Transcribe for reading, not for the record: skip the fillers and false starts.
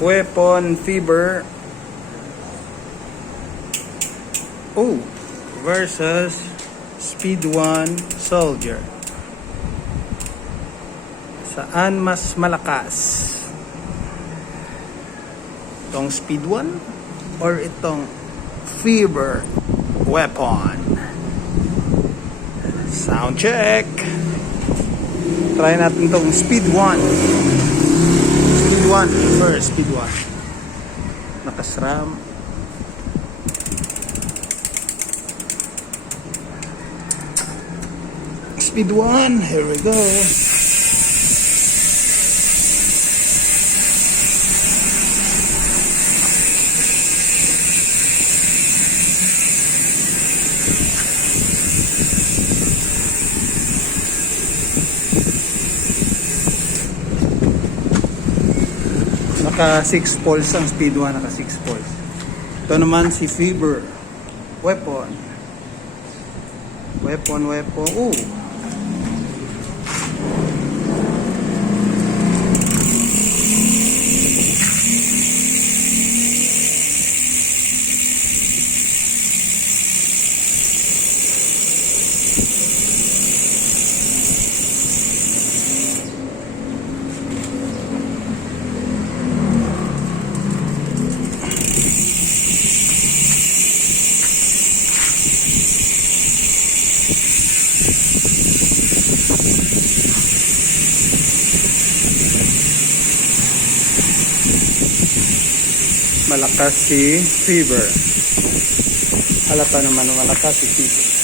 Weapon Fever versus Speedone Soldier. Saan mas malakas? Itong Speedone or itong Fever weapon? Sound check. Try natin itong Speedone. Speedone first. Speedone. Nakasram. Speedone. Here we go. Naka 6 poles ang Speedone, naka 6 poles. Ito naman si Fever weapon. Malakas si Fever. Halata naman malakas si Fever.